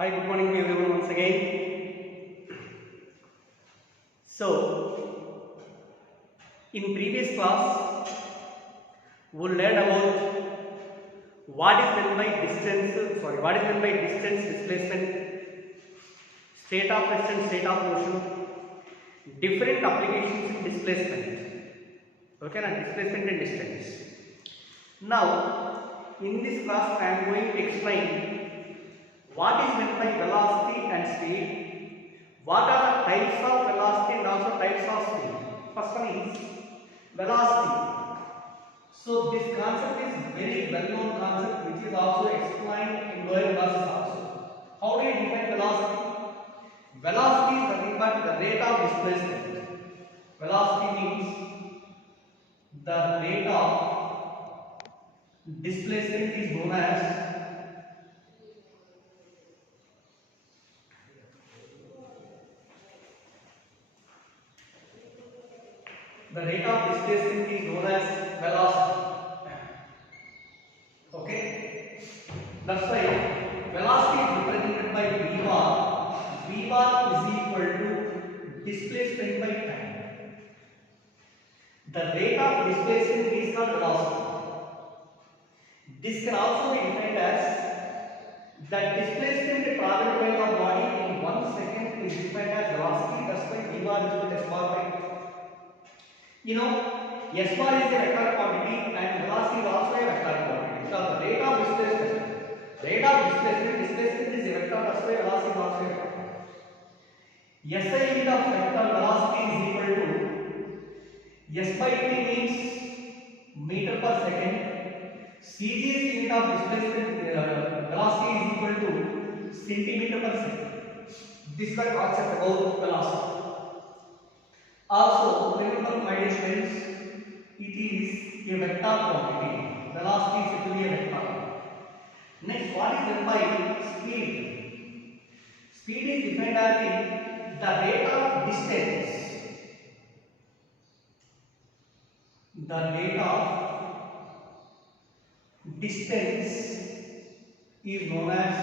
Hi, good morning to everyone once again. So, in previous class, we learned about what is meant by distance, what is meant by distance, displacement, state of rest and state of motion, different applications in displacement. Okay, now displacement and distance. Now, in this class, I am going to explain what is meant by velocity and speed, what are the types of velocity and also types of speed. First one is velocity. So this concept is very well known concept which is also explained in lower classes also. How do you define velocity? Velocity is nothing but the rate of displacement. Velocity means the rate of displacement is known as velocity. Okay, that's why velocity is represented by v bar. V bar is equal to displacement by time. The rate of displacement is called velocity. This can also be defined as the displacement traveled by the body in 1 second is defined as velocity. That's why v bar is equal to s bar by time. You know, s bar is a vector quantity and velocity is also a vector quantity. So the rate of displacement is a vector. That's why velocity is also a vector. SI unit of vector velocity is equal to s by t means meter per second. CGS unit of displacement velocity is equal to centimeter per second. This is the concept about velocity. Also, remember my dear friends, it is a vector quantity. Velocity is said to be a vector. Next, what is meant by speed? Speed is defined as the rate of distance. The rate of distance is known as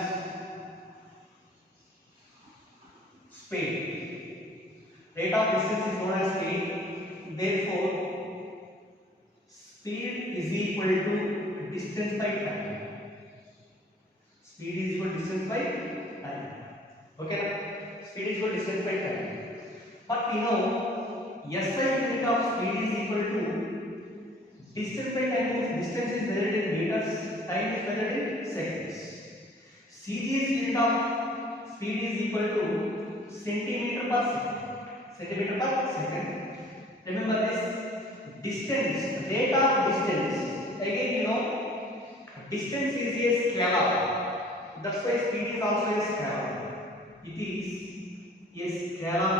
speed. Rate of distance is known as speed. Therefore, speed is equal to distance by time. Speed is equal to distance by time. Okay, speed is equal to distance by time. But you know, SI unit of speed is equal to distance by time means distance is measured in meters, time is measured in seconds. CGS unit of speed is equal to centimeter per second. Centimeter per second. Remember this distance, rate of distance. Again, you know, distance is a scalar. That's why speed is also a scalar. It is a scalar.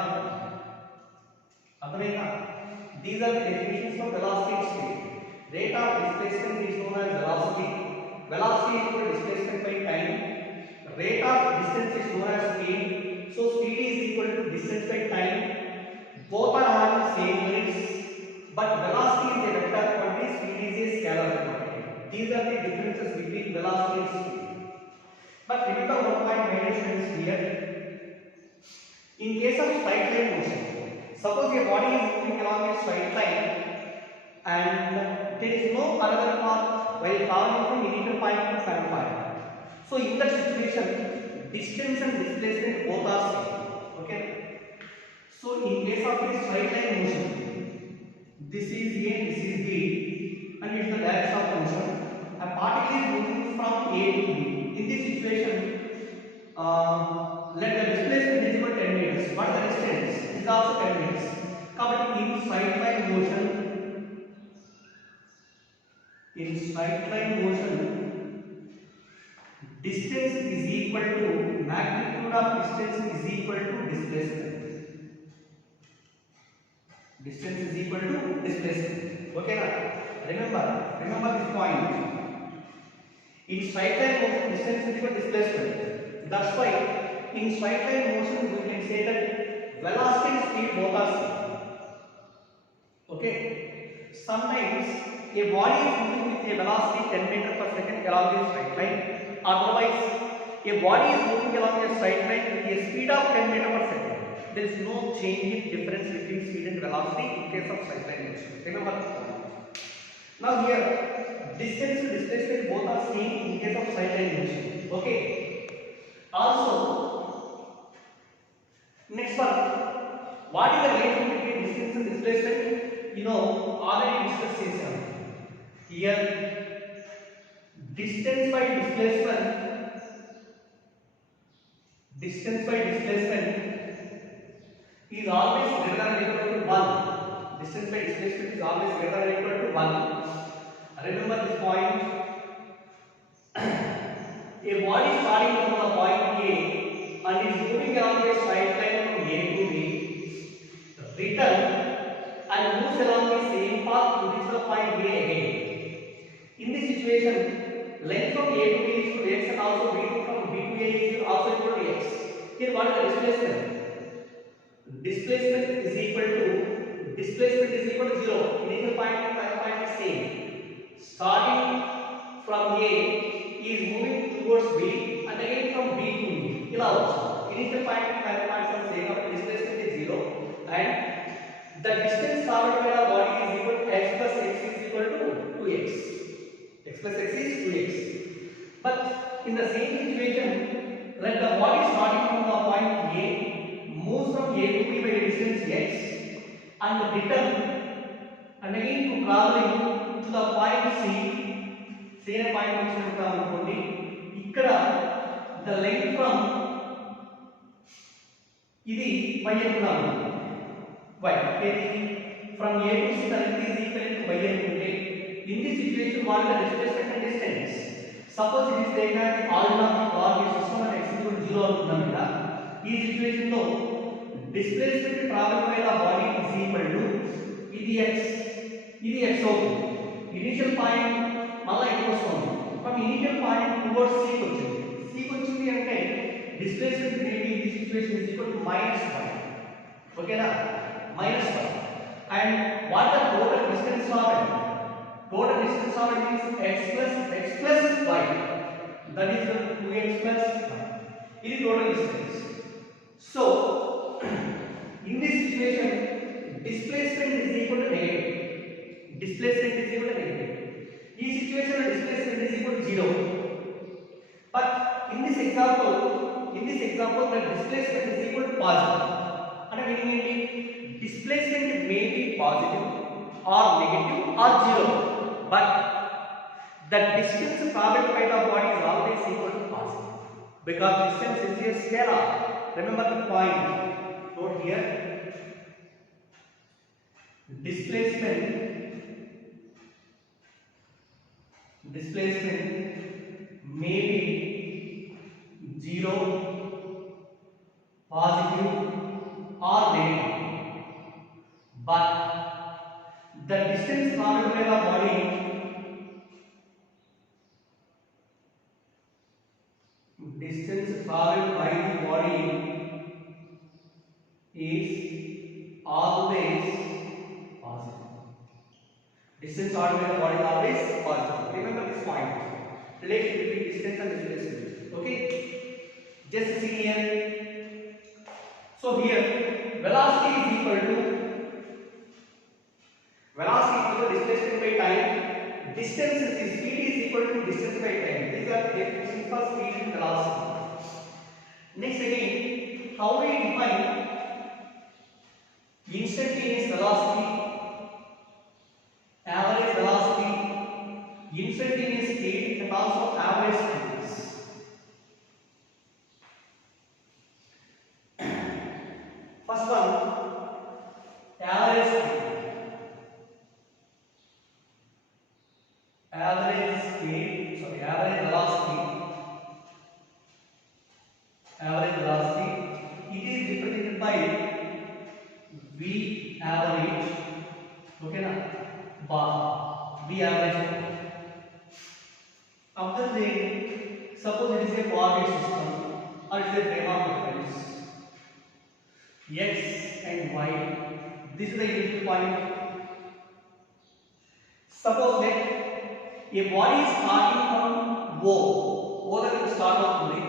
These are the definitions of velocity and speed. Rate of displacement is known as velocity. Velocity is equal to displacement by time. Rate of distance is known as speed. So speed is equal to distance by time. Both are having same units, but velocity is a vector quantity, speed is a scalar quantity. These are the differences between velocity and speed. But remember one point my dear friends here. In case of straight line motion, suppose your body is moving along a straight line and there is no parallel path while traveling from initial point to final point. So in that situation, distance and displacement both are same. Okay. So in case of a straight line motion, this is A, this is B, and it is the direction of motion. A particle is moving from A to B. In this situation, let the displacement is equal to 10 meters. What is the distance? It is also 10 meters. But in straight line motion, distance is equal to magnitude of distance is equal to displacement. Distance is equal to displacement. Okay, now remember this point. In straight line motion, distance is equal to displacement. That's why in straight line motion we can say that velocity and speed both are same. Okay. Sometimes a body is moving with a velocity 10 meters per second along a straight line. Otherwise, A body is moving along a straight line with a speed of 10 meter per second. There is no change in difference between speed and velocity in case of straight line motion. Remember this point. Now here, distance and displacement both are same in case of straight line motion. Okay. Also, next one, what is the relation between distance and displacement? You know, already discussed this. Here, distance by displacement is always greater than or equal to 1. Distance by displacement is always greater than or equal to 1. Remember this point. A body starting from the point A and is moving along a straight line from A to B, return and moves along the same path to reach the point A again. In this situation, length from A to B is to x and also b from B to A is also equal to x. Here what is the displacement? Displacement is equal to 0. Initial point and final point is same. Starting from A is moving towards B and again from B to B. Initial point and final points are same. Displacement is 0 and the distance traveled by the body is equal to x plus x is equal to 2x. X plus x is 2x. But in the same situation, let the body starting from the point A moves from A to B by a distance x and return and again to traveling to the point C. Same point mentioned ikkada the length from ఇది y అనుకున్నాము. y from A to C the length is equal to y అనుకుంటే in this situation what is the displacement and distance? Suppose it is taken as the origin of the coordinate system and x equal to 0 అనుకున్నాం కదా. ఈ situation లో displacement traveled by the body is equal to ఇది x అవుతుంది. Initial point మళ్ళీ ఇక్కడ వస్తుంది. From initial point towards C వచ్చింది అంటే displacement maybe in this situation is equal to -1. ఓకేనా? -1. And what the total distance traveled? Total distance traveled is x plus y. That is the 2x plus y. This is total distance. So, in this situation, displacement is equal to negative. This situation, displacement is equal to 0. But in this example, the displacement is equal to positive. And meaning displacement may be positive or negative or 0. But the distance traveled by the body is always equal to positive because distance is a scalar. Remember the point. Note here. Displacement may be 0, positive or negative, but the distance traveled by the body is always positive. Distance traveled by the body is always positive. Remember this point. Relation between distance and displacement. Okay? Just see here. So here, velocity is equal to displacement by time. Distance is speed is equal to distance by time. These are the definitions for speed and velocity. Next again, how we define instantaneous velocity, average velocity, instantaneous speed and also average speeds. First one, average speed. Average velocity. It is represented by V average. Okay na? Bar. V average. After that, suppose it is a coordinate system or it is a frame of reference. X and y. This is the initial point. Suppose that a body is starting from O that will start off with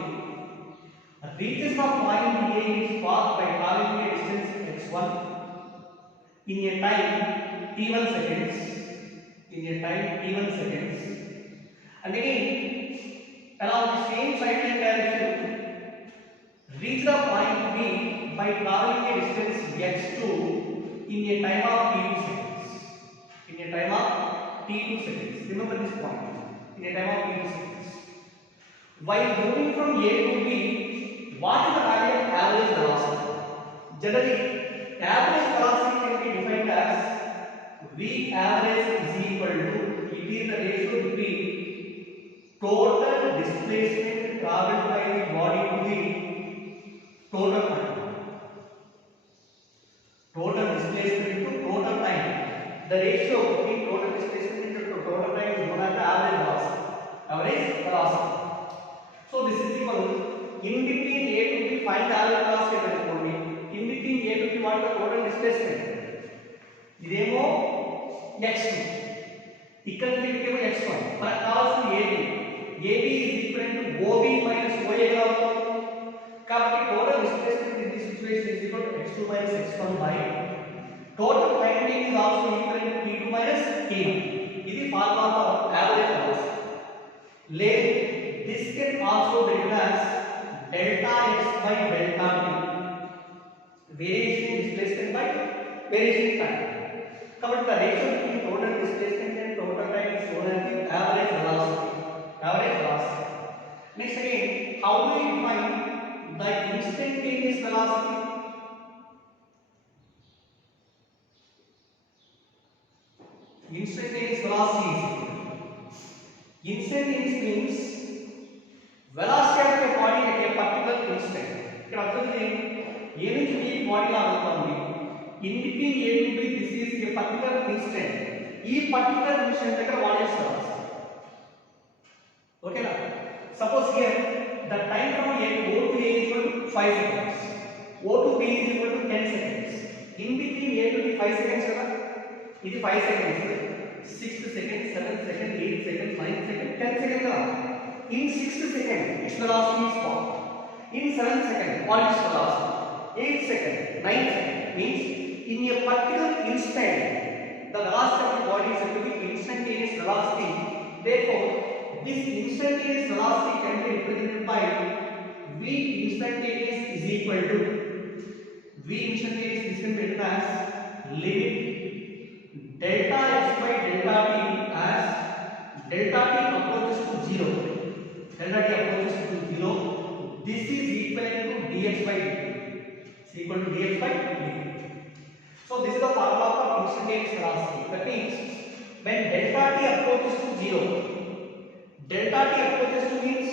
reaches the point A in its path by traveling a distance x1 in a time t1 seconds, and again along the same cycling direction reach the point B by traveling a distance x2 in a time of t2 seconds. Remember this point. In a time of t2 seconds. While moving from A to B, what is the value of average velocity? Generally, average velocity can be defined as V average is equal to, it is the ratio between total displacement traveled by the body to the total time. Total displacement to total time. The ratio between total displacement to total time is known as the average velocity. So this is equal to, in between A to B find the average velocity తెలుసుకోండి. In between A to B what is the total displacement? ఇదేమో x2. ఇక్కడ నుంచి ఇదేమో x1. మనకు కావాల్సింది AB. AB is equal to OB minus OA గా అవుతుంది. కాబట్టి total displacement in this situation is equal to x2 minus x1 by total time being is also equal to t2 minus t1. ఇది formula for average velocity. This can also be written as delta x by delta t, variation in displacement by variation in time. కాబట్టి the ratio between total displacement and total time is known as the average velocity. Next again, how do we define the instantaneous velocity? Instantaneous means velocity of a body at a particular instant. ఇక్కడ అర్థం ఏంటి? A నుంచి B body లా అవుతుంది. In between A to B, this is a particular instant. ఈ particular instant దగ్గర what is velocity? Okay na? Suppose here the time from A to A is equal to 5 seconds. O to B is equal to 10 seconds. In between A to B 5 seconds కదా? ఇది 5 seconds. 6th second, 7th second, 8th second, 9th second, 10th second కదా? In 6th second, its velocity is what? In 7th second, what is velocity? 8th second, 9th second means in a particular instant, the velocity of the body is said to be instantaneous velocity. Therefore, this instantaneous velocity can be represented by V instantaneous is equal to this can be written as limit delta x by delta t as delta t approaches to 0. This is equal to dx by dt. So this is the formula for instantaneous velocity. That means when delta t approaches to 0, means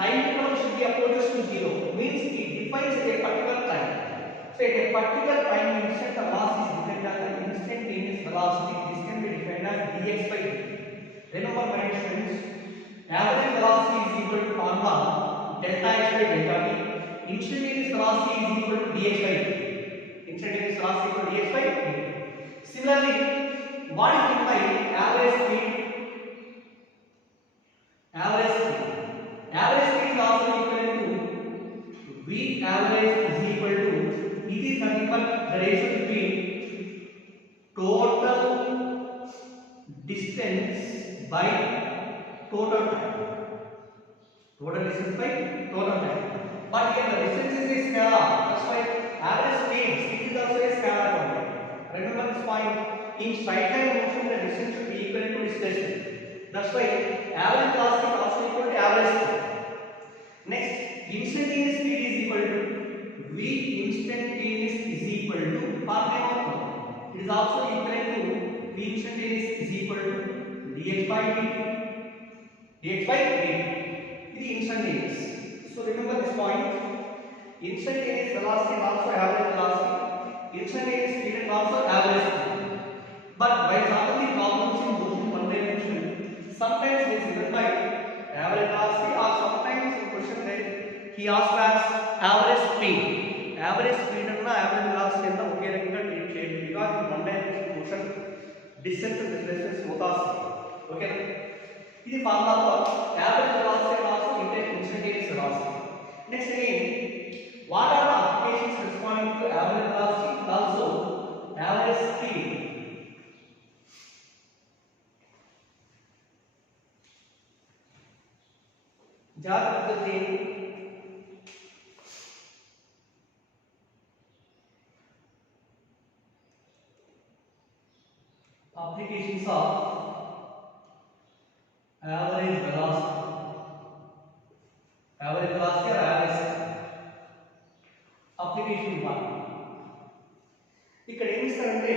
time interval should be approaches to 0, means it defines a particular time. So at a particular time instant, the velocity is defined as the instantaneous velocity. This can be defined as dx by dt. Remember my students, average velocity is equal to formula delta x by delta t. Instantaneous velocity is equal to dx by dt. Similarly, what is meant by average speed? Average speed is also equal to V average is equal to, it is nothing but the ratio between total distance by total time. But here the distance is a scalar. That's why average speed is also a scalar quantity. Remember this point. In straight line motion, the distance should be equal to displacement. That's why average velocity is also equal to average speed. Next, instantaneous speed is equal to V instantaneous is equal to formula. It is also equal to V instantaneous is equal to dx by dt. It is instantaneous. So remember this point. Instantaneous velocity and also average velocity. Instantaneous speed and also average speed. But by solving the problems in motion one dimension, sometimes it is given by average velocity, or sometimes in question he asks as average speed. Average speed and average velocity and okay ranga treat cheyandi because in one dimension motion distance and displacement both are same. Okay. This is formula for average velocity and also instantaneous velocity. Next again, Jar of the thing applications of average velocity, average velocity or average application one. ఇక్కడ ఏం ఇస్తారంటే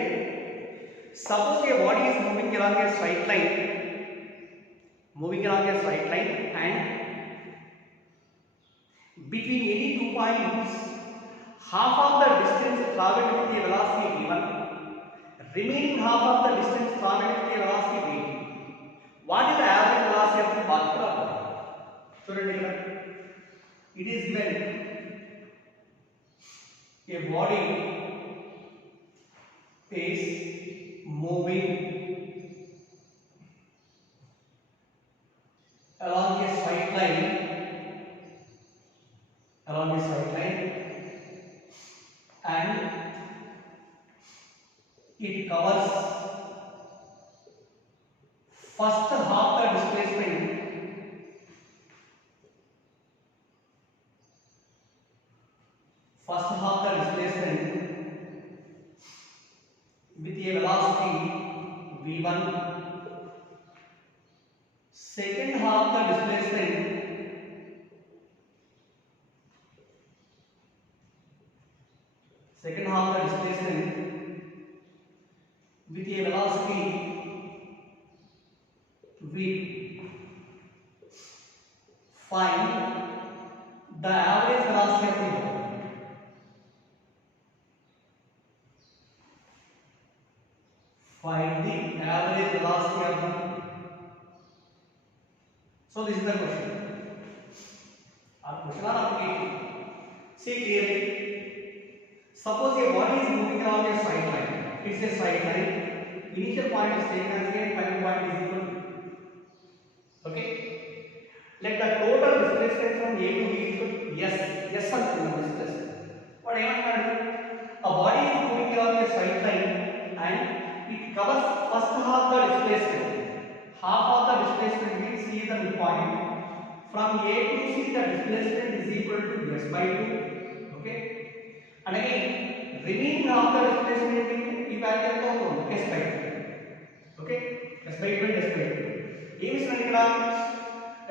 suppose A body is moving along a straight line, and between any 2 points half of the distance traveled with a velocity v1, remaining half of the distance traveled with a velocity v2. What is the average velocity of the particular body? చూడండి ఇక్కడ it is given a body is moving along a straight line, and it covers first half the displacement with a velocity v1, second half the displacement with a velocity v. Find the average velocity of the body. Find the average velocity of the. So this is the question. Our question or application. See clearly. Suppose a body is moving along a straight line. It's a straight line. Initial point is taken as a, final point is equal to. Okay. Let the total displacement from A to B is equal to S. S and displacement. What I want to do? A body is moving along a straight line and it covers first half the displacement. Half of the displacement means C is the midpoint. From A to C the displacement is equal to S by 2. Okay. And again remaining half the displacement is value of S by 2. Okay. S by 2 and S by 2. Aim is running around.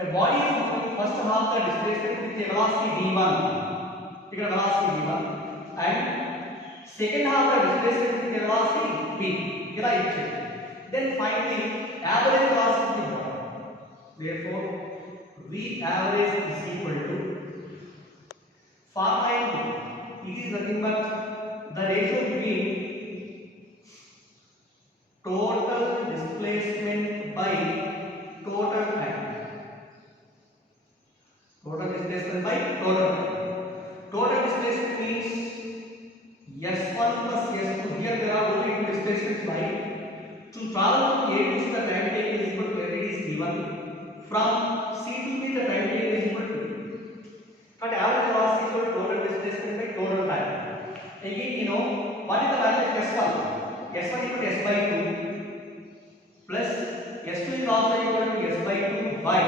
A body is moving first half the displacement with a velocity v1. Take a velocity v1 and second half the displacement with a velocity v. Then find the average velocity of the body. Therefore, V average is equal to formula. It is nothing but the ratio between total displacement by total time. Total displacement by total time. Total displacement means S1 plus S2. Here there are only two displacements by. To travel from A to C the time taken is equal to it is given. From C to B the time taken is equal to. But average velocity is equal to total displacement by total time. Again you know what is the value of S1? S1 equal to S by 2 plus S2 is also equal to S by 2 by.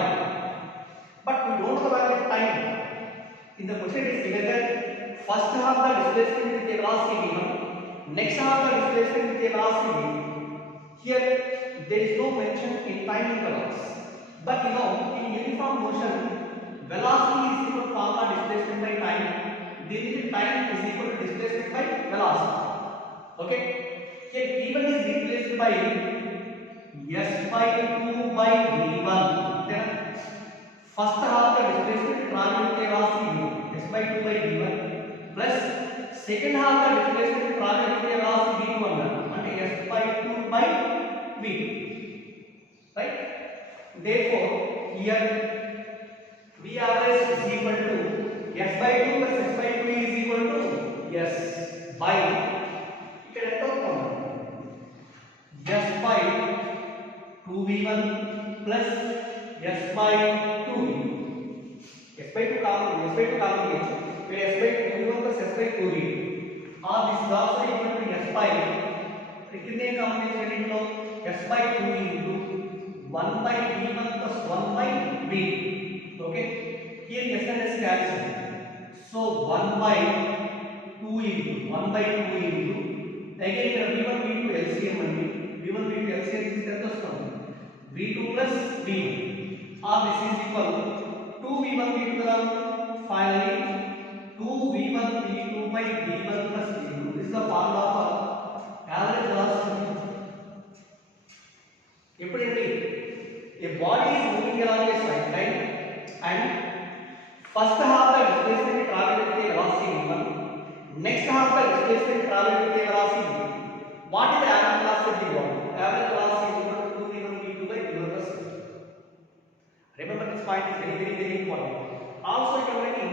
But we don't know the value of time. In the question it is given that first half the displacement with a velocity v1, next half the displacement with a velocity v2. Here there is no mention in time intervals, but you know in uniform motion velocity is equal to formula displacement by time. Then time is equal to displacement by velocity. Okay. Here v1 is replaced by S by 2 by v1. Then first half the displacement traveling with a velocity v1, S by 2 by v1 plus second half the displacement traveling with a velocity v1 and S by 2 by v. Right? Therefore, here V average is equal to S by 2 plus S by 2 is equal to S by. You can talk S by 2v1 plus S by 2v. S by 2 common, S by 2 common here. S by 2v1 plus S by 2v. Or this is also equal to S by. कितने combination into S by 2 into 1 by v1 plus 1 by v. Okay. here s and s cancel, so 1 by 2 into again here v1 v2 LCM and v1 v2 LCM is ఎంత వస్తుంది v2 plus v1 or this is equal 2 v1 v2 కదా finally 2 v1 v2 by v1 plus v2. This is the formula for average velocity. ఎప్పుడండి a body is moving along a straight line and first half the displacement traveled with a velocity v1, next half the displacement traveled with a velocity v2. What is the average velocity of the body? Average velocity is equal to 2 v1 v2 by v1 plus v2. Remember this point is very important. Also it already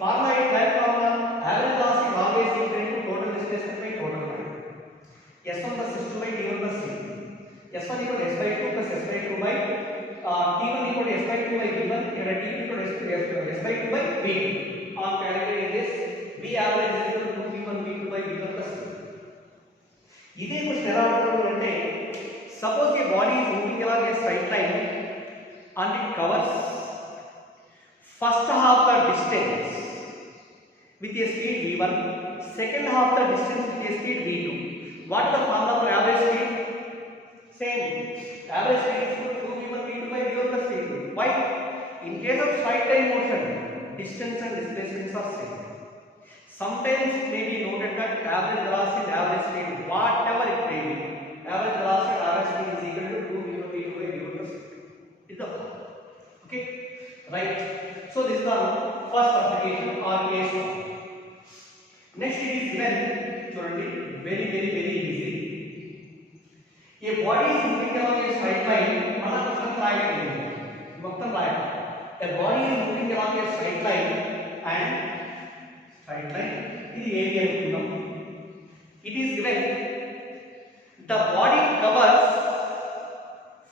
formula it like formula average velocity is always equal to total displacement by total time. S1 plus S2 by T1 plus T2. S1 equal to S by 2 plus S by 2 by T1 equal to S by 2 by V1 and T2 equal to S by 2 by V2. On calculating this, V average is equal to V1 V2 by V1 plus V2. ఇదే question ఎలా ఉంటుంది అంటే suppose A body is moving along a straight line and it covers first half the distance with a speed v1, second half the distance with a speed v2. What is the formula for average speed? Same. Average speed is equal to 2v1 v2 by v1 plus v2. Why? In case of straight line motion, distance and displacements are same. Sometimes it may be noted that average velocity is average speed, whatever it may be. Average velocity average speed is equal to 2v1 v2 by v1 plus v2. Is the formula. Okay? Right. So this is the first application or case 1. Next it is given, very easy. A body is moving along a straight line. A body is moving along a straight line and ఇది AB అనుకుందాం. It is given the body covers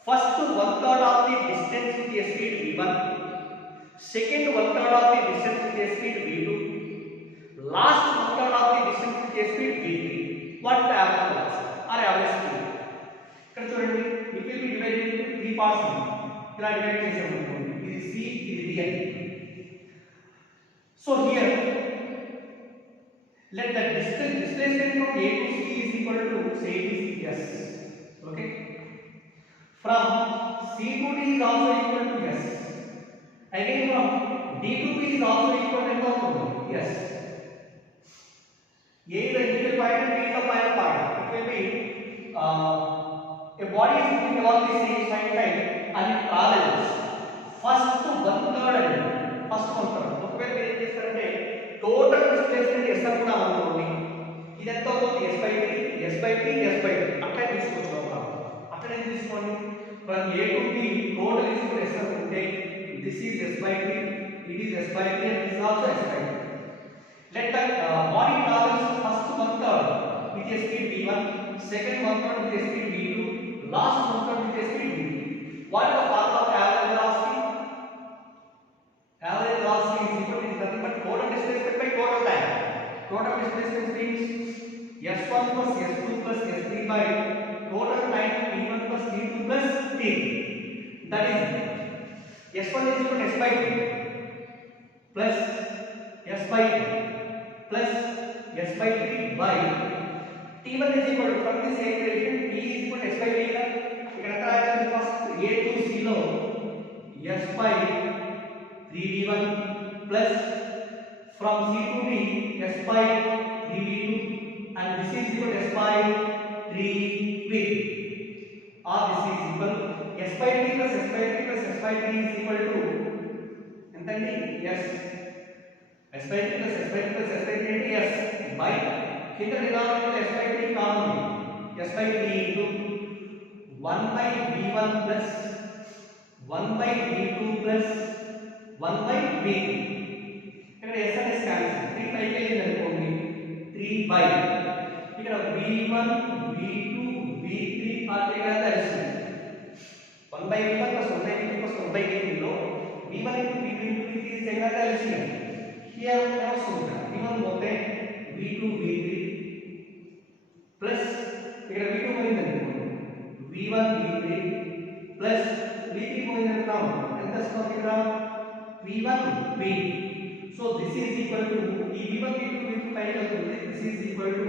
first 1/3 of the distance with a speed v1, second 1/3 of the distance with a speed v2, last 1/3 of the distance with a speed v3. What is the average velocity or average speed? ఇక్కడ చూడండి, it will be divided into 3 parts. ఇలా divide చేసాము అనుకోండి, ఇది C, ఇది D అని. So here let the displacement from A to C is equal to say it is S. Okay, from C to D is also equal to S. Again from D to B is also equal to S. A is the initial point and B is the final point. It will be a body is moving along the same straight line and it travels first 1/3 ఒకవేళ ఏం చేస్తారంటే total displacement S అనుకున్నాం అనుకోండి, ఇదంతా అవుతుంది S by 3 అట్లా తీసుకోవచ్చు. అక్కడ ఏం తీసుకోండి, from A to B total తీసుకుని S అనుకుంటే this is S by 3, it is S by 3 and this is also S by 3. Let the body travels first 1/3 with a speed v1, second 1/3 with a speed v2, last 1/3 with a speed v3. What is the formula of average velocity? Average velocity is equal to nothing but total displacement by total time. Total displacement means s1 plus s2 plus s3 by total time t1 plus t2 plus t. That is s1 is equal to s by 2 plus s by 2 plus s by 3 by t1 is equal to, from this equation t is equal to s by 3 గా ఇక్కడ ఎంత రాయాలి, first a to c లో s by 3v1 plus from C to D S by 3v2 and this is equal to S by 3v, or this is equal S by 3 plus S by 3 plus S by 3 is equal to ఎంతండి S by 3 plus S by 3 plus S by 3 అంటే S by కింద denominator S by 3 common, S by 3 into 1 by v1 plus 1 by v2 plus 1 by v2. ఇక్కడ s and s cancel, 3 పైకి వెళ్ళింది అనుకోండి, 3 by ఇక్కడ v1 v2 v3 ఆల్టోగెదర్ తెలుస్తుంది. 1 by v1 plus 1 by v2 plus 1 by v3 లో v1 into v2 into v3 is exactly LCM. Here also v1 పోతే v2 v3 plus ఇక్కడ v2 పోయింది అనుకోండి, v1 v3 plus v3 పోయింది అనుకుందాం, ఎంత వస్తుంది ఇక్కడ v v1 v2. So this is equal to v1 v2 v2 find करोगे, this is equal to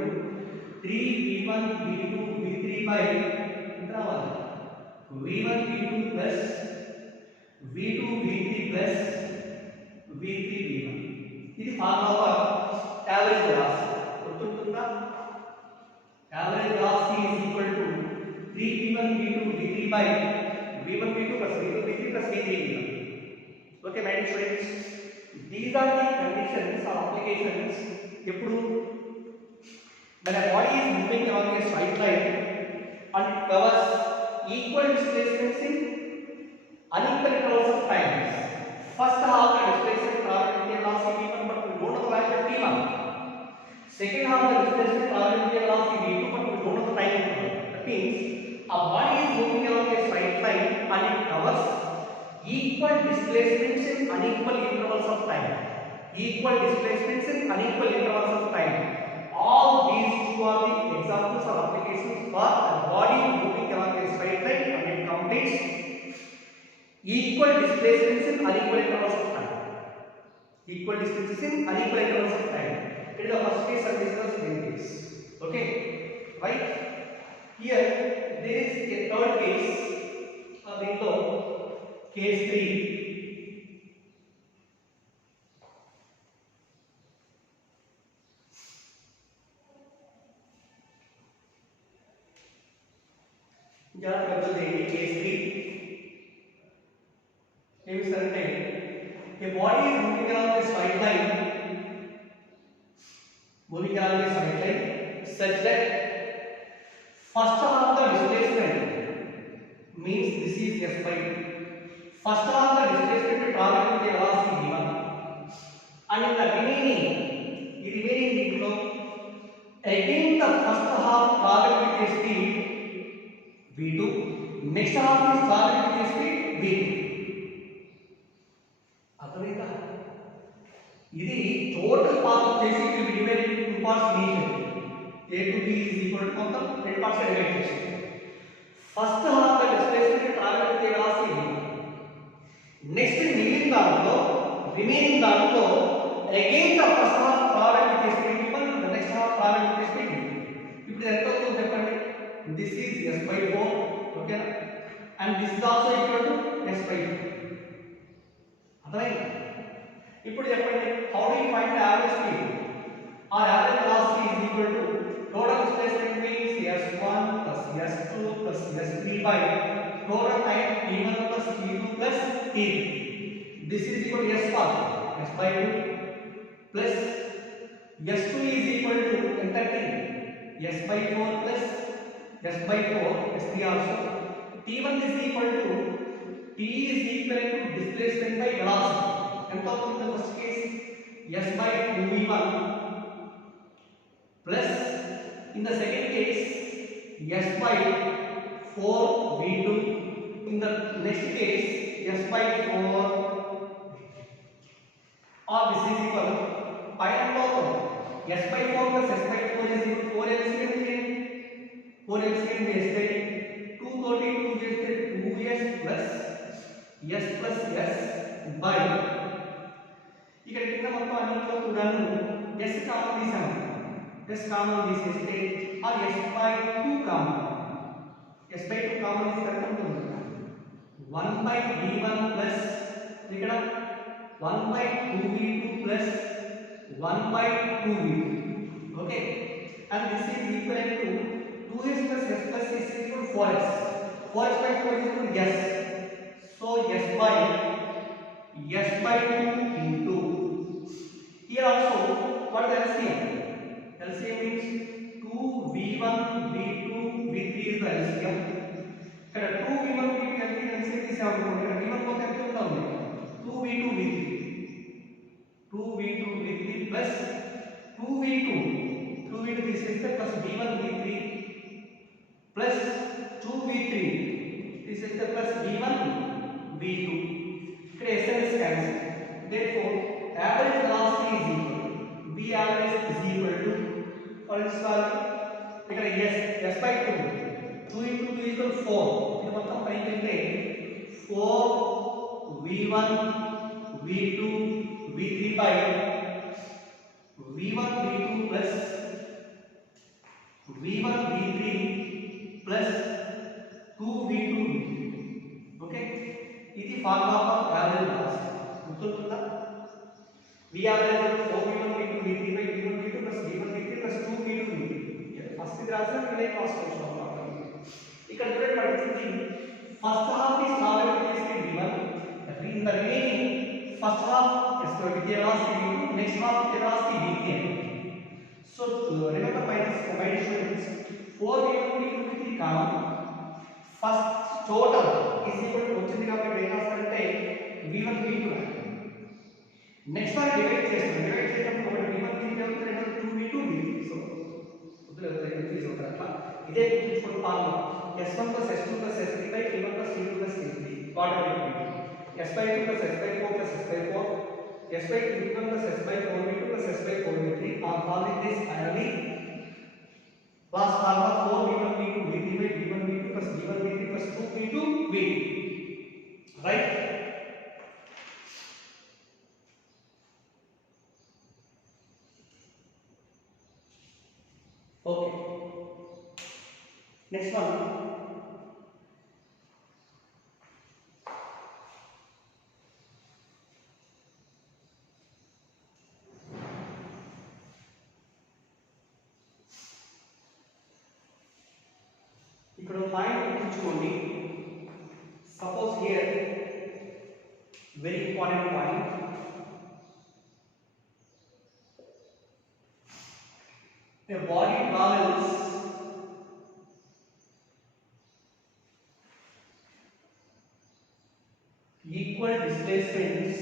3v1 v2 v3 by कितना वाला v1 v2 plus v2 v3 plus v3 v1. ఇది formula for average velocity. గుర్తుంటుందా? Average velocity is equal to 3v1 v2 v3 by v1 v2 plus v2 v3 plus v3 v1. Okay, my dear students, these are the conditions or applications ఎప్పుడు when a body is moving along a straight line and it covers equal displacements in unequal intervals of time. First half the displacement traveling with velocity v1 but we don't know the value of t1. Second half the displacement traveling with velocity v2 but we don't know the time interval. That means a body is moving along a straight line and it covers equal displacements in unequal intervals of time. Equal displacements in unequal intervals of time. All these two are the examples or applications for a body moving along a straight line and it completes equal displacements in unequal intervals of time. Equal distances in unequal intervals of time. It is the first case and this is the second case. Okay, right? Here there is a third case. Below case 3. याद कर दो देखिए case 3 ये भी sir ने कि body is moving along a straight line such that first half of the displacement means this is s by 2. First half of the displacement traveling with the velocity v1 and in the remaining below again the first half traveling with the speed v2, next half is traveling with the speed v2. అర్థమైందా? ఇది total path వచ్చేసి it will divide into two parts initially. a to b is equal to మొత్తం రెండు parts divide చేస్తాం. First half the displacement travel with velocity next remaining దాంట్లో again the first half travel with speed v1 the next half travel with speed v2. ఇప్పుడు ఎంత అవుతుందో చెప్పండి. This is s by 4, okay na? And this is also equal to s by 2. అర్థమైందా? ఇప్పుడు చెప్పండి, how do you find the average speed? Our average velocity is equal to total displacement means s1 plus s2 plus s3 by total time t1 plus t2 plus t3. This is equal to s1 s by 2 plus s2 is equal to enter t s by 4 plus s by 4 s3 also. t1 is equal to t is equal to displacement by velocity. And in the first case s by 2v1 plus in the second case s by 4v2. In the next case s by 4 or this is equal pi and s by 4 plus s by 4 is equal to 4 LCM 4 LCM చేస్తే 232 చేస్తే 2s plus s plus s by ఇక్కడ కింద మొత్తం అన్నిట్లో కూడాను s common తీసాము. s common తీసేస్తే ఆ s by 2 common s by 2 common తీస్తే ఎంత ఉంటుంది? 1 by v1 plus ఇక్కడ 1 by 2v2 plus 1 by 2v2. Okay, and this is equal to 2s plus s plus s is equal to 4s. 4s by 4 is equal to s. So s by 2 into here also what is LCM? LCM means 2v1 v2 v3 is the LCM. ఇక్కడ 2v1 v2 LCM తీసాము. ఇక్కడ v1 మొత్తం ఎంత ఉంటుంది? 2v2 v3 plus 2v2 తీసేస్తే plus v1 v3 plus 2v3 తీసేస్తే plus v1 v2. ఇక్కడ SMS cancel. Therefore average velocity is equal to v average is equal to what is called ఇక్కడ s by 2 into 2 is equal to 4. ఇది మొత్తం పైకి వెళ్తే 4v1 V2 V3 by V1 V2 plus V1 V3 plus 2 V2 V3. Okay, ఇది formula of average velocity. గుర్తుంటుందా? V average is 4 V1 V2 V3 by V1 V2 plus V1 V3 plus 2 V2 V3. First ఇది రాసిన ఇదే class కొంచెం ఇక్కడ చూడండి పడుతుంది. First half is traveled with the speed V1, in the remaining first half is with the velocity V2, next half with the velocity V3. So remember my students, 4 V1 V2 V3 common, first total is equal to వచ్చింది కాబట్టి ఏం రాస్తారంటే V1 V2. Next one divide చేసినప్పుడు ఒకటి V1 V3 అవుతుంది, రెండోది 2 V2 V3. So ఇదే అట్లా ఇదే గుర్తుంచుకోండి formula. S1 plus S2 plus S3 by T1 plus T2 plus T3. What are you doing? S by 2 plus S by 4 plus S by 4. S by 2 plus S by 4 V2 plus S by 4 V3. Are solving this finally. Last formula 4 V1 V2 V3 by V1 V2 plus V1 V3 plus 2 V2 V3. Right? Okay. Next one. ఇక్కడ point గుర్తుంచుకోండి. Suppose here very important point, a body travels equal displacements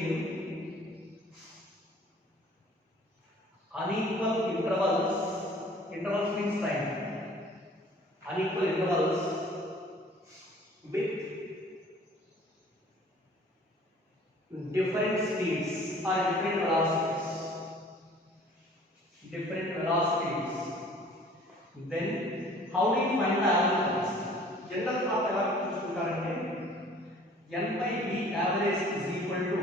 in unequal intervals. Intervals means time. Unequal intervals with different speeds or different velocities. Then how do you find the average velocity? General thought ఎలా చూసుకుంటారంటే n by v average is equal to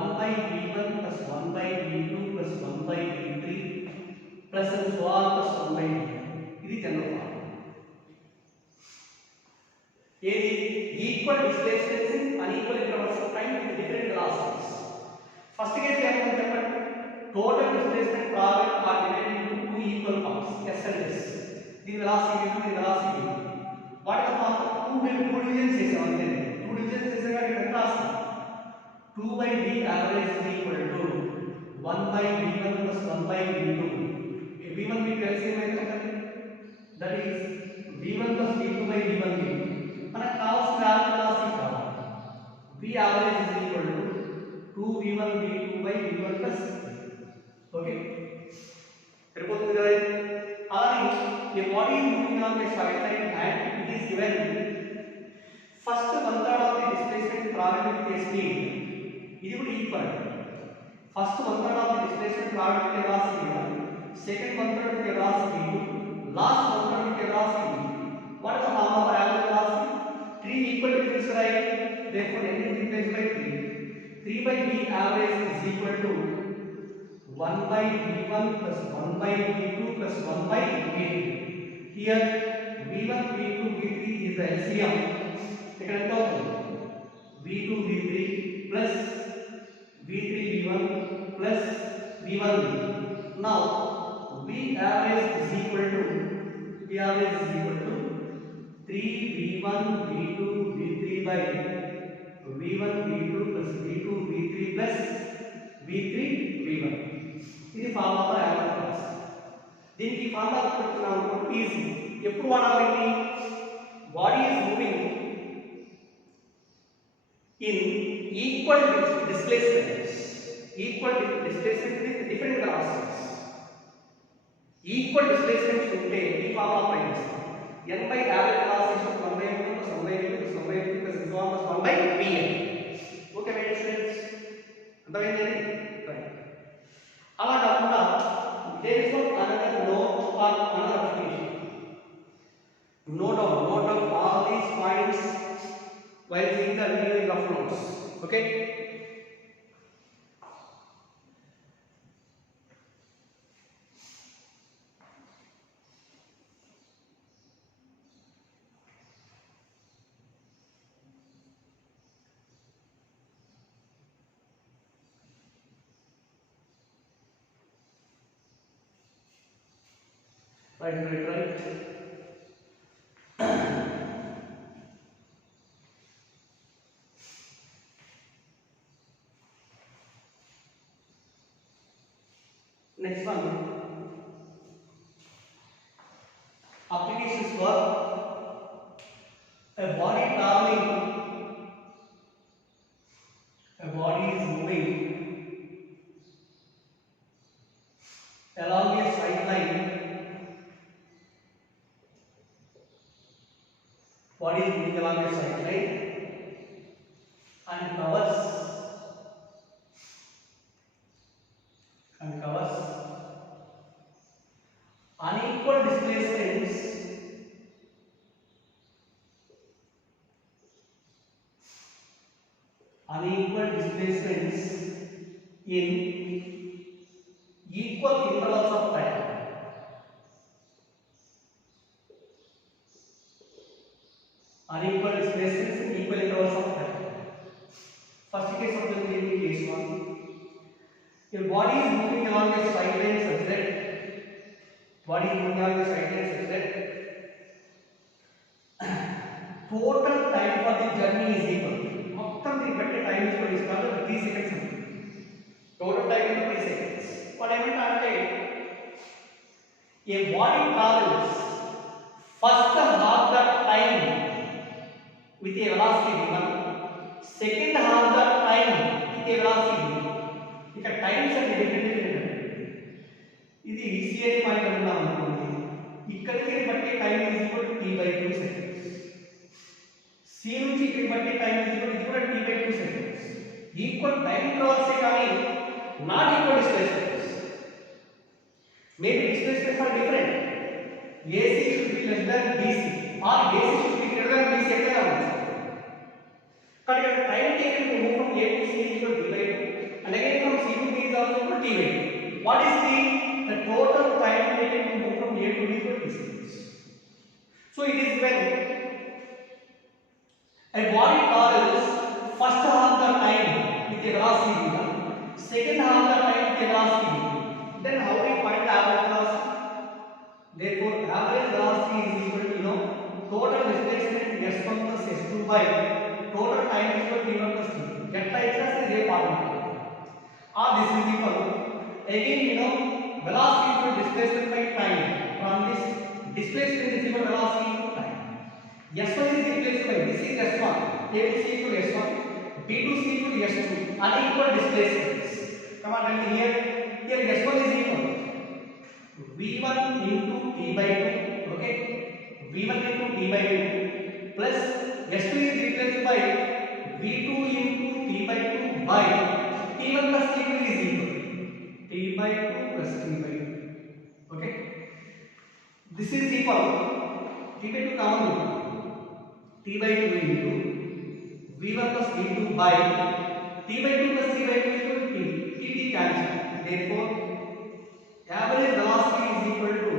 1 by v1 plus 1 by v2 plus 1 by v3 plus and so on plus 1 by v. ఇది general formula. ఏది equal displacements in unequal intervals of time with different velocities. First case ఏమని చెప్పండి, total displacement travel are divided into 2 equal parts s and s. దీని velocity దీని velocity వాటి formula 2 divisions చేసాం అంతే. 2 divisions చేసాక ఇక్కడ రాస్తాం 2 by v average is equal to 1 by v1 plus 1 by v2. v1 v2 LCM అయితే that is v1 plus v2 by v1 v2. మనకు కావాల్సిన వెలాసిటీ కావాలి. v average is equal to 2v1 v2 by v1 plus. Okay, సరిపోతుంది కదా. అలాగే a body is moving along a straight line and it is given first 1/3 of the displacement traveled with a speed. ఇది కూడా equal. First 1/3 of the displacement traveled with a velocity 1, second 1/3 with a velocity 2, last 1/3 with a velocity 3. What is the formula for average velocity? 3 equal difference, right? Therefore n is replaced by 3. 3 by v average is equal to 1 by v1 plus 1 by v2 plus 1 by v3. Here v1 v2 v3 is the LCM. ఇక్కడ ఎంత అవుతుంది? v2 v3 plus v3 v1 plus v1 v. Now v average is equal to 3 v1 v2 v3 by v1 v2 plus v2 v3 plus v3 v1. ఇది formula for average velocity. దీనికి formula పెట్టుకున్నాం అనుకోండి, easy. ఎప్పుడు వాడాలి? Body is moving in equal displacements with different velocities. Equal displacements ఉంటే ఈ formula apply చేస్తాం. n by average velocity is 1 by v1 plus 1 by v2 plus 1 by v3 plus so on plus 1 by vn. Okay my dear students, అర్థమైందండి? అలా కాకుండా there is one another law or another application. notes. Okay. Right. Next one, applications for a body traveling, a body is moving along a straight line, body is moving along a straight line and covers unequal displacements in equal intervals of time. Unequal displacements in equal intervals of time. First case of the case 1. Your body is moving along a straight line such that total time for the journey is equal. మొత్తం తిరిగే time is called 3 seconds. Total time is 3 seconds. What I meant అంటే a body travels first half the time with a velocity v1, second half the time with a velocity v2. ఇక times అంటే different ఇది CI point అనుకున్నాం అనుకోండి, ఇక్కడికి బట్టి time is equal to t/2 seconds. C నుంచి ఇక్కడికి బట్టి టైం ఈజ్ ఈక్వల్ ఇది కూడా t/2 seconds. Equal time intervals కానీ not equal displacements. Maybe displacements are different. AC should be less than BC or AC should be greater than BC ఎక్కడ అవ్వచ్చు. కానీ ఇక్కడ time taken to move from A to C is equal to t/2 and again from C to B is also equal to t/2. What is the total time taken to move from A to B is 20 seconds. So it is when a body travels first half the time with a velocity v1, second half the time with a velocity v2. Then how we find the average velocity? Therefore average velocity is equal to total displacement s1 plus s2 by total time is equal to t1 plus t2. ఎట్లా ఇచ్చేస్తే ఇదే formula. Or this is equal again velocity equal displacement by time. From this displacement is equal velocity into time. S1 is replaced by this is S1, A to C equal to S1, B to C equal to S2, unequal displacements. Come on, and here S1 is equal V1 into T/2, okay? V1 into T/2 plus S2 is replaced by V2 into T/2 by T1 plus T2 is equal T/2 plus T/2, okay? This is equal T/2 common T/2 into V1 plus V2 by T/2 plus T/2 is equal to T. T cancel. Therefore, average velocity is equal to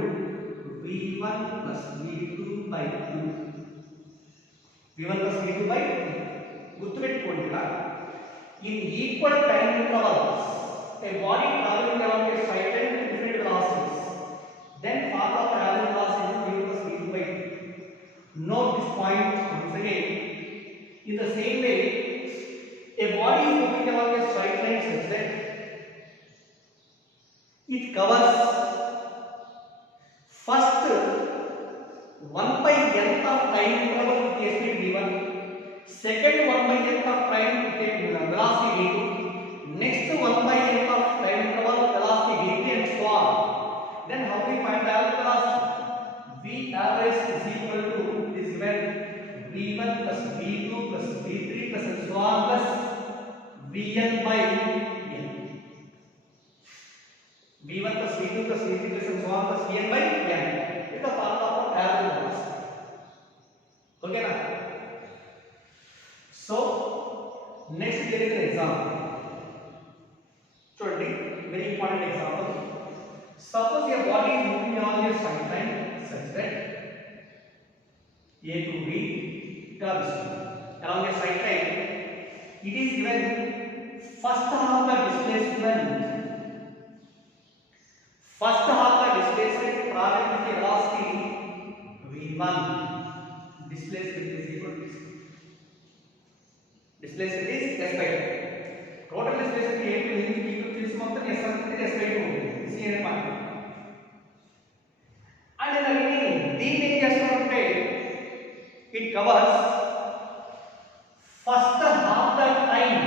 V1 plus V2 by 2. V1 plus V2 by 2. గుర్తుపెట్టుకోండి ఇక్కడ in equal time intervals a body traveling along a straight line with different velocities, then formula for average velocity is V1 plus V2 by 2. Note this point once again. In the same way, a body is moving along a straight line such that it covers first 1/n of time interval with a speed v1, second 1/n of time with a velocity v2, next 1/n of time interval velocity v3 and so on. Then how we find the average velocity? V average is equal to this given v1 plus v2 plus v3 plus and so on plus vn by n. v1 plus v2 plus v3 plus and so on plus vn by n. It is the formula for average velocity. Okay na? So next there is an example. Surely, very important example. Suppose your body is moving along a straight line such that A to B curves along a straight line. It is given first half the displacement. First half the displacement traveling with a velocity v1. Displacement is equal to this. Displacement is s by 2. Total displacement A to B to choose మొత్తం s అంటే s by 2 c అనే మాట. And in the remaining దీన్ని ఏం చేస్తామంటే it covers first half the time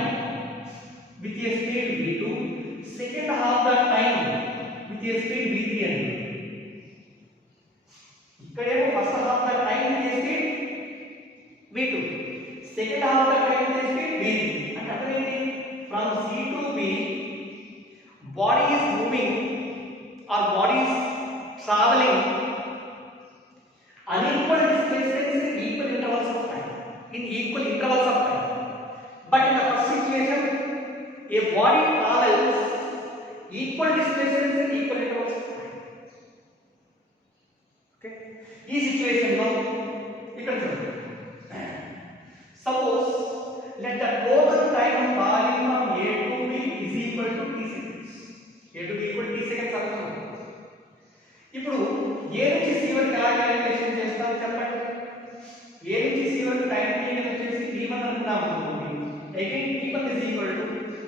with a speed v2, second half the time with a speed v3 and ఇక్కడేమో first half the time with a speed v2, second half the time with a speed v3. అంటే అర్థం ఏంటి? From C to B, body is moving or body is traveling unequal displacements in equal intervals of time. In equal intervals of time. But in the first situation, a body travels equal displacements in equal intervals of time. Okay? This situation now, you can see. Suppose let the total time of traveling from A to B is equal to t seconds. A to B equal to t seconds అనుకుందాం. ఇప్పుడు A నుంచి C వరకు ఎలా calculation చేస్తాం చెప్పండి. A నుంచి C వరకు time period వచ్చేసి t1 అనుకున్నాం అనుకోండి. Again t1 is equal to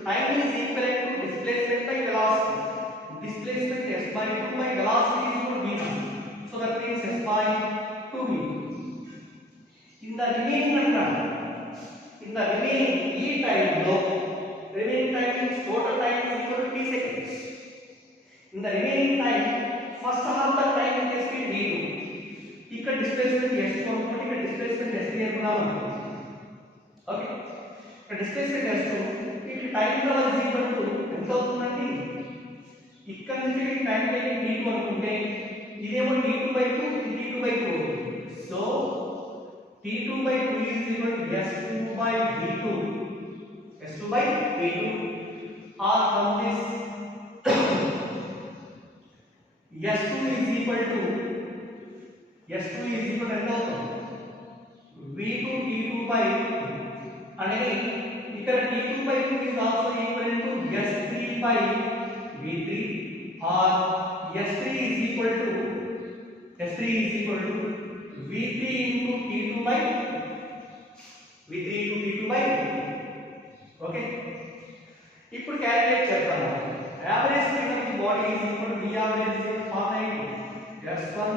time is equivalent to displacement by velocity. Displacement s by 2 by velocity is equal to v1. So that means s by 2v. In the remaining e time లో remaining time means total time is equal to t seconds. In the remaining time, first half the time with a speed v2. ఇక్కడ displacement s2 అనుకోండి, ఇక్కడ displacement s3 అనుకున్నాం. Okay, ఇక్కడ displacement s2, ఇక్కడ time interval is equal to ఎంత అవుతుందండి? ఇక్కడ నుంచి టైం టేకింగ్ t2 అనుకుంటే ఇదేమో t2/2, ఇది t2/2 అవుతుంది. So t2/2 is equal to s2/v2. s2/v2 or from this s2 is equal to ఎంత అవుతుంది? v2 t2/2 అనేది ఇక్కడ t2/2 is also equal to s3/v3 or s3 is equal to v3 into t2/2. Okay, ఇప్పుడు calculate చేద్దాం. Average speed of the body is equal to v average formula s1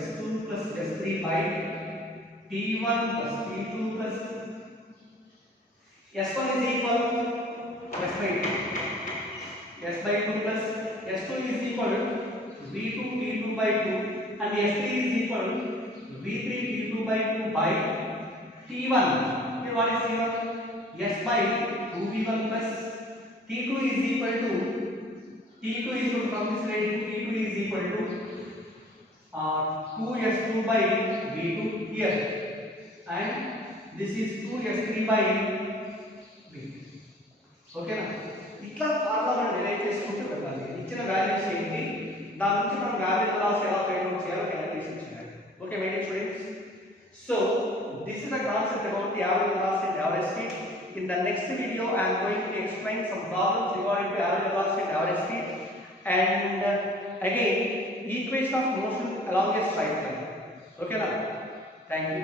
s2 s3 by t1 t2 s1 is equal s by 2 plus s2 is equal v2 t2/2 and s3 is equal v3 t2/2 by t1. Here what is t1? s by 2v1 plus t2 is equal to from this rate t2 is equal to 2s2/v2 here and this is 2s3/v2. ఓకేనా? ఇట్లా formula మనం derive చేసుకుంటూ వెళ్ళాలి. ఇచ్చిన values ఏంటి, దాని నుంచి మనం యావరేజ్ వెలాసిటీ ఎలా ఫైండ్ అవుట్ చేయాలో క్యాలిక్యులేషన్ చేయాలి. Okay my dear students, so this is the concept about the average velocity and average speed. In the next video I am going to explain some problems regarding to average velocity and average speed and again equation of motion along a straight line. Okay na? Thank you.